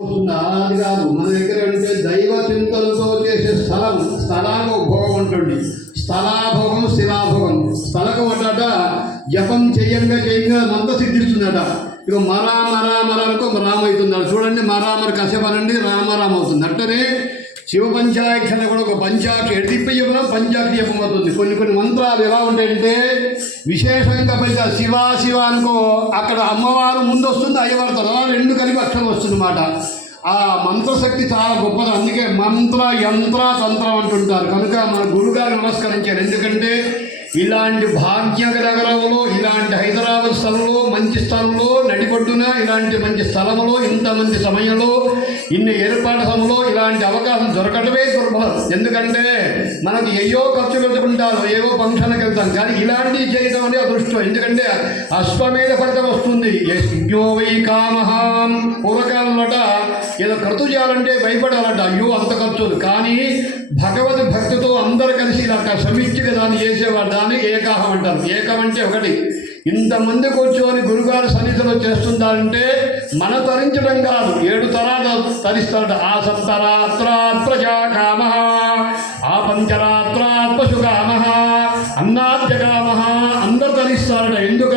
అది కాదు. మన దగ్గర అంటే దైవ చింతనతో చేసే స్థలానికి ఒక భోగం ఉంటుంది. స్థలాభోగం, శిలాభోగం. స్థలకు అట జపం చెయ్యంగా మంత సిద్ధిస్తుందట. ఇక మరామరామరాలకు రామ అవుతుందట. చూడండి, మరామర కశ్యపనండి రామరామ అవుతుంది. అట్టనే శివ పంచాక్షర కూడా ఒక పంచాక్షి ఎడిపి చెప్పడం పంచాక్షి జపం అవుతుంది. కొన్ని మంత్రాలు ఎలా ఉంటాయంటే విశేషంగా పైగా శివ అనుకో, అక్కడ అమ్మవారు ముందు వస్తుంది, అయ్యవారితో అలా రెండు కలిపి అక్షరం వస్తుందన్నమాట. ఆ మంత్రశక్తి చాలా గొప్పది. అందుకే మంత్ర యంత్ర తంత్రం అంటుంటారు. కనుక మన గురుగారు నమస్కరించారు. ఎందుకంటే ఇలాంటి భాగ్యనగరంలో, ఇలాంటి హైదరాబాద్ స్థలంలో, మంచి స్థలంలో, నడిపొడ్డున ఇలాంటి మంచి స్థలంలో, ఇంత మంచి సమయంలో, ఇన్ని ఏర్పాటు సమయంలో ఇలాంటి అవకాశం దొరకడమే దుర్భరం. ఎందుకంటే మనకి ఏయో ఖర్చు పెట్టుకుంటారు, ఏవో ఫంక్షన్కి వెళ్తాం, కానీ ఇలాంటివి చేయడం అనేది అదృష్టం. ఎందుకంటే అశ్వమేధ ఫలితం వస్తుంది. యజ్ఞో వై కామహాం. పూర్వకాలంలోట ఏదో ఖర్చు చేయాలంటే భయపడాలట, అయ్యో అంత ఖర్చు. కానీ భగవద్ భక్తితో అందరు కలిసి ఇలా సమిష్టిగా దాన్ని చేసేవాడు. దాన్ని ఏకాహం అంటారు. ఏకం అంటే ఒకటి. ఇంతమంది కూర్చొని గురుగారు సన్నిధిలో చేస్తుంటారంటే మన తరించడం కాదు, 7 తరాలు తరిస్తారట. ఆ సప్తరాత్రాత్ ప్రజాకామ, ఆ పంచరాత్రాత్ పశుకామ, అన్నాద్యకామ అందరు తరిస్తారట. ఎందుకు